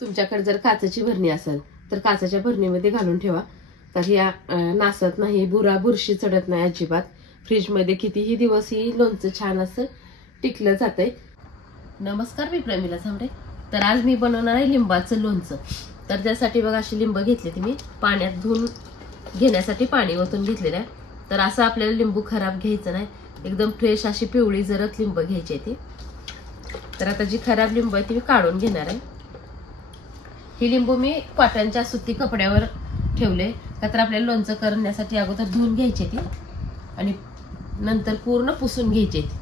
तुमच्याकडे जर काचेची भरणी असेल तर काचेच्या भरणीमध्ये घालून ठेवा, तर या नासत नाही, बुरशी चढत नाही अजिबात. फ्रीजमध्ये कितीही दिवस ही लोणचं छान असं टिकलं जातंय. नमस्कार, मी प्रमिला झांबरे. तर आज मी बनवणार आहे लिंबाचं लोणचं. तर त्यासाठी बघा अशी लिंब घेतली ती मी पाण्यात धुवून घेण्यासाठी पाणी ओतून घेतलेलं आहे. तर असं आपल्याला लिंबू खराब घ्यायचं नाही, एकदम फ्रेश अशी पिवळी जरद लिंब घ्यायची आहे ती. तर आता जी खराब लिंब आहे ती मी काढून घेणार आहे. ही लिंबू मी कॉटनच्या सुती कपड्यावर ठेवले, का तर आपल्याला लोणचं करण्यासाठी अगोदर धुवून घ्यायची ती आणि नंतर पूर्ण पुसून घ्यायची ती.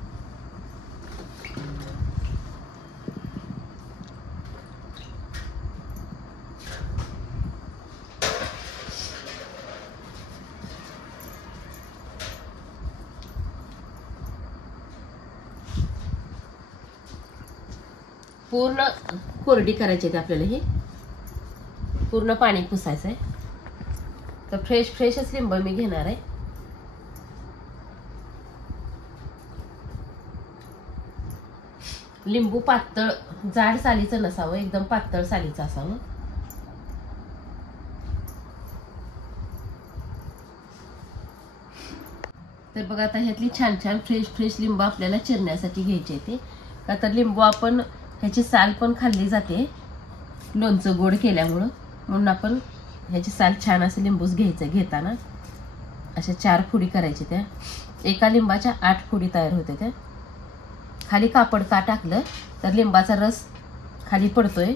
पूर्ण कोरडी करायची आहे आपल्याला, ही पूर्ण पाणी पुसायचं आहे. तर फ्रेशच लिंब मी घेणार आहे. लिंबू पातळ जाड सालीचं नसावं, एकदम पातळ सालीचं असावं. तर बघा आता ह्यातली छान छान फ्रेश लिंबू आपल्याला चिरण्यासाठी घ्यायची आहे. का तर लिंबू आपण ह्याची साल पण खाल्ली जाते लोणचं गोड केल्यामुळं, म्हणून आपण ह्याची साल छान असं लिंबूच घ्यायचं. घेताना अशा 4 फोडी करायच्या, त्या एका लिंबाच्या 8 फोडी तयार होते. त्या खाली कापड का टाकलं तर लिंबाचा रस खाली पडतोय,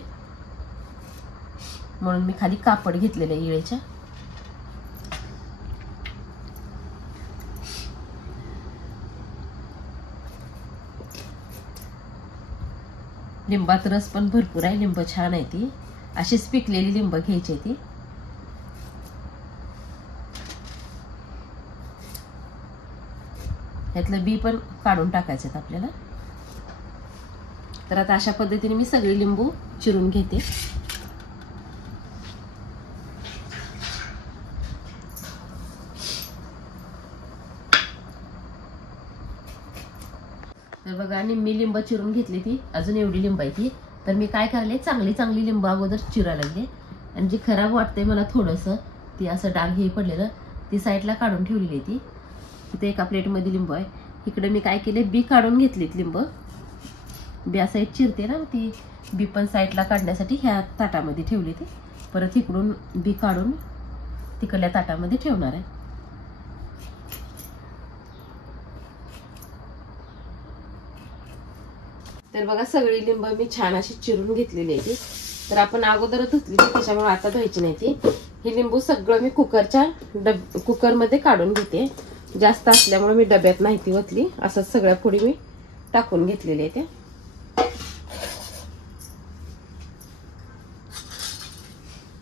म्हणून मी खाली कापड घेतलेलं आहे इळेच्या. लिंबात रस पण भरपूर आहे, लिंब छान आहे ती. अशीच पिकलेली लिंब घ्यायची ती. ह्यातलं बी पण काढून टाकायचं आपल्याला. तर आता अशा पद्धतीने मी सगळी लिंबू चिरून घेते. तर बघा निम्मी लिंब चिरून घेतली ती, अजून एवढी लिंब आहे ती. तर मी काय करले, चांगली लिंब अगोदर चिरायला लागले आणि जी खराब वाटते मला थोडंसं, ती असं डाग हे पडलेलं, ती साईडला काढून ठेवलेली ती. इथे एका प्लेटमध्ये लिंबू आहे. इकडे मी काय केले, बी काढून घेतलीत लिंब. बी साईड चिरते ना, ती बी पण साईडला काढण्यासाठी ह्या ताटामध्ये ठेवली ती. परत इकडून बी काढून तिकडल्या ताटामध्ये ठेवणार आहे. तर बघा सगळी लिंब मी छान अशी चिरून घेतलेली आहे ती. तर आपण अगोदरच धुतली ती, त्याच्यामुळे आता धुवायची नाही ती. ही लिंबू सगळं मी कुकरमध्ये काढून घेते. जास्त असल्यामुळे मी डब्यात नाही ती ओतली, असंच सगळ्या फोडी मी टाकून घेतलेल्या आहेत.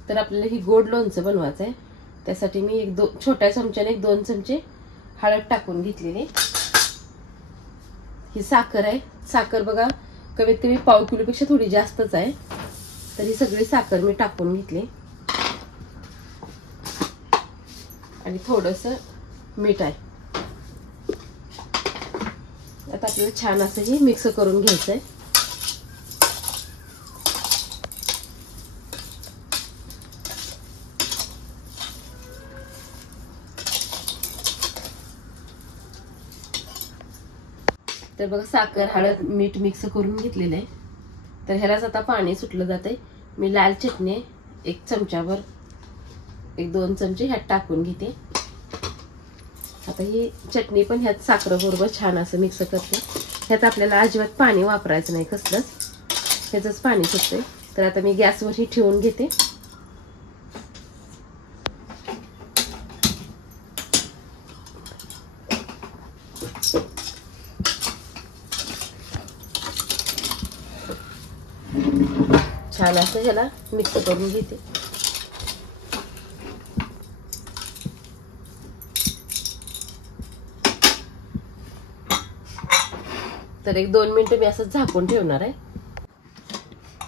तर आपल्याला ही गोड लोणचं बनवायचं आहे, त्यासाठी मी छोट्या चमच्याने 1-2 चमचे हळद टाकून घेतलेली. ही साखर आहे. साखर बघा कमीत कमी पाव किलोपेक्षा थोडी जास्तच आहे. तर ही सगळी साखर मी टाकून घेतली आणि थोडंसं मीठ आहे. आता आपल्याला छान असं हे मिक्स करून घ्यायचं आहे. तर बघा साखर हळद मीठ मिक्स करून घेतलेलं आहे. तर ह्यालाच आता पाणी सुटलं जाते. मी लाल चटणी 1 चमच्यावर 1-2 चमचे ह्यात टाकून घेते. आता ही चटणी पण ह्यात साखरेबरोबर छान असं मिक्स करते. ह्यात आपल्याला अजिबात पाणी वापरायचं नाही, कसलंच ह्याचंच पाणी सुटते. तर आता मी गॅसवर ही ठेवून घेते. छान असं ह्याला मिक्स करून घेते. तर 1-2 मिनिटं मी असं झाकून ठेवणार आहे.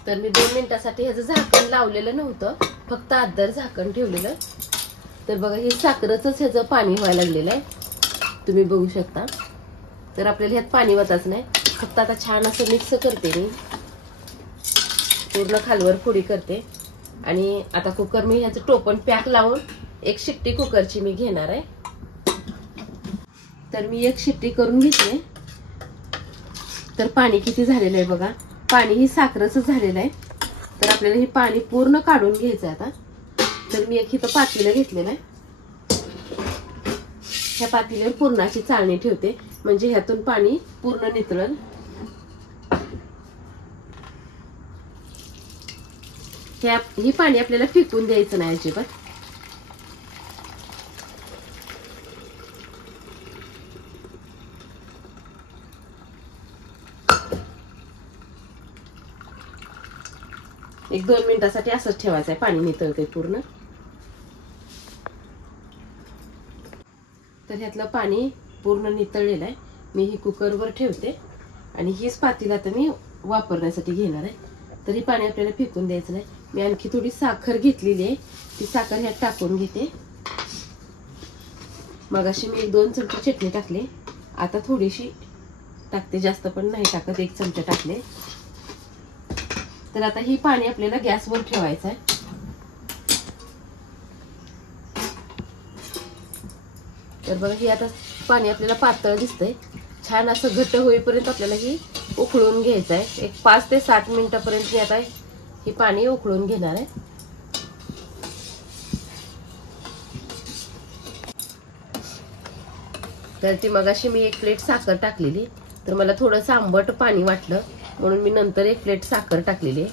तर मी 2 मिनिटासाठी ह्याचं झाकण लावलेलं नव्हतं, फक्त आदर झाकण ठेवलेलं. तर बघा हे साखरेचंच ह्याचं पाणी व्हायला लागलेलं आहे, तुम्ही बघू शकता. तर आपल्याला ह्यात पाणी वाचायचं नाही, फक्त आता छान असं मिक्स करते मी. पूर्ण खालवर फोडी करते. आणि आता कुकर मी ह्याचं टोपण पॅक लावून एक शिट्टी कुकरची मी घेणार आहे. तर मी एक शिट्टी करून घेतली. तर पाणी किती झालेलं आहे बघा. पाणी ही साखरेचं झालेलं आहे. तर आपल्याला हे पाणी पूर्ण काढून घ्यायचं आहे आता. तर मी एक इथं पातेलं घेतलेलं आहे. ह्या पातेल्यावर पूर्णाची चाळणी ठेवते म्हणजे ह्यातून पाणी पूर्ण नितळेल. ही पाणी आपल्याला फेकून द्यायचं नाही अजिबात. एक 2 मिनिटासाठी असंच ठेवायचं आहे. पाणी नितळते पूर्ण. तर ह्यातलं पाणी पूर्ण नितळलेलं आहे. मी ही कुकरवर ठेवते आणि हीच पातेलं आता मी वापरण्यासाठी घेणार आहे. तर ही पाणी आपल्याला फेकून द्यायचं नाही. मी आणखी थोडी साखर घेतलेली आहे. ती साखर ह्यात टाकून घेते. मगाशी मी 1-2 चमचे चटणी टाकली. आता थोडीशी टाकते, जास्त पण नाही टाकत. 1 चमचा टाकले. तर आता ही पाणी आपल्याला गॅसवर ठेवायचं आहे. तर बघा ही आता पाणी आपल्याला पातळ दिसतंय. छान असं घट्ट होईपर्यंत आपल्याला ही उकळून घ्यायचं आहे. एक 5 ते 7 मिनिटापर्यंत मी आता ही पाणी उकळून घेणार आहे. तर ती मगाशी मी 1 प्लेट साखर टाकलेली. तर मला थोडंसं आंबट पाणी वाटलं म्हणून मी नंतर 1 प्लेट साखर टाकलेली.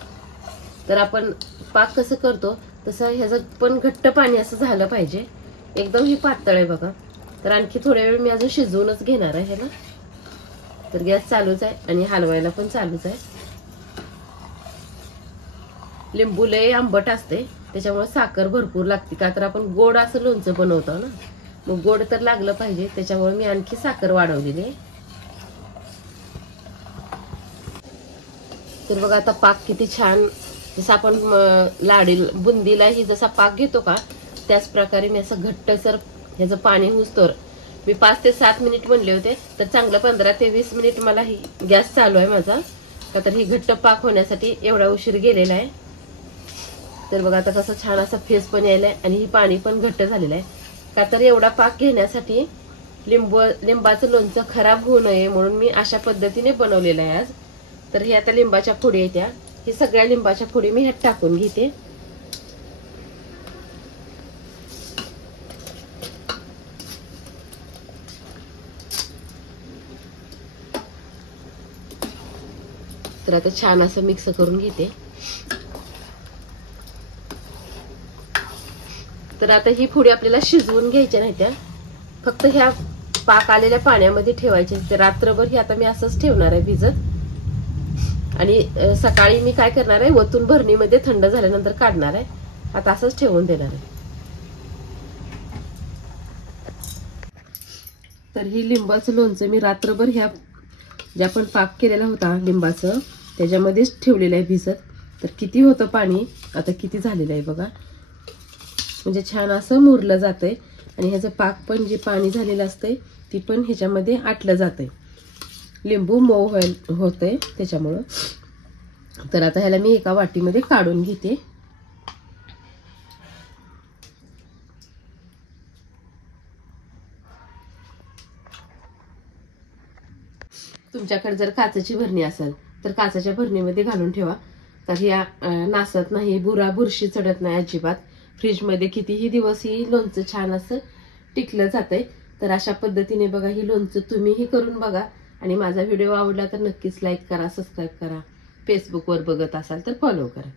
तर आपण पाक कसं करतो तसं ह्याचं पण घट्ट पाणी असं झालं पाहिजे. एकदम ही पातळ आहे बघा. तर आणखी थोड्या वेळ मी अजून शिजवूनच घेणार आहे ह्याला. तर गॅस चालूच आहे आणि हलवायला पण चालूच आहे. लिंबू लय आंबट असते त्याच्यामुळे साखर भरपूर लागते. का तर आपण गोड असं लोणचं बनवतो ना, मग गोड तर लागलं पाहिजे. त्याच्यामुळे मी आणखी साखर वाढवलेली आहे. तर बघा आता पाक किती छान, जसं आपण लाडी बुंदीला ही जसा पाक घेतो का त्याच प्रकारे मी असं घट्टसर ह्याचं पाणी होऊस्तोवर मी 5 ते 7 मिनिट म्हणले होते. तर चांगलं 15 ते 20 मिनिट मला ही गॅस चालू आहे माझा. का तर ही घट्ट पाक होण्यासाठी एवढा उशीर गेलेला आहे. तर बघा आता कसं छान असं फेस पण यायलाय आणि ही पाणी पण घट्ट झालेलं आहे. का तर एवढा पाक घेण्यासाठी लिंबाचं लोणचं खराब होऊ नये म्हणून मी अशा पद्धतीने बनवलेलं आहे आज. तर हे आता लिंबाच्या फोडी आहेत त्या. हे सगळ्या लिंबाच्या फोडी मी ह्यात टाकून घेते. तर आता छान असं मिक्स करून घेते. तर आता ही फोडी आपल्याला शिजवून घ्यायच्या नाही त्या, फक्त ह्या पाक आलेल्या पाण्यामध्ये ठेवायचे. तर रात्रभर ही आता मी असंच ठेवणार आहे भिजत. आणि सकाळी मी काय करणार आहे, वतून भरणीमध्ये थंड झाल्यानंतर काढणार आहे. आता असंच ठेवून देणार आहे. तर ही लिंबाचं लोणचं मी रात्रभर ह्या जे आपण पाक केलेला होता लिंबाचं त्याच्यामध्येच ठेवलेलं आहे भिजत. तर किती होतं पाणी, आता किती झालेलं आहे बघा. म्हणजे छान असं मुरलं जातंय आणि ह्याचं पाक पण जे पाणी झालेलं असतंय ती पण ह्याच्यामध्ये आटलं जातंय. लिंबू मऊ होतंय त्याच्यामुळं. तर आता ह्याला मी एका वाटीमध्ये काढून घेते. तुमच्याकडे जर काचेची भरणी असेल तर काचेच्या भरणीमध्ये घालून ठेवा. तर या नासत नाही, बुरशी चढत नाही अजिबात. फ्रीजमध्ये कितीही दिवस ही लोणचं छान असं टिकलं जातंय. तर अशा पद्धतीने बघा ही लोणचं तुम्हीही करून बघा. आणि माझा व्हिडिओ आवडला तर नक्कीच लाईक करा, सबस्क्राईब करा. फेसबुकवर बघत असाल तर फॉलो करा.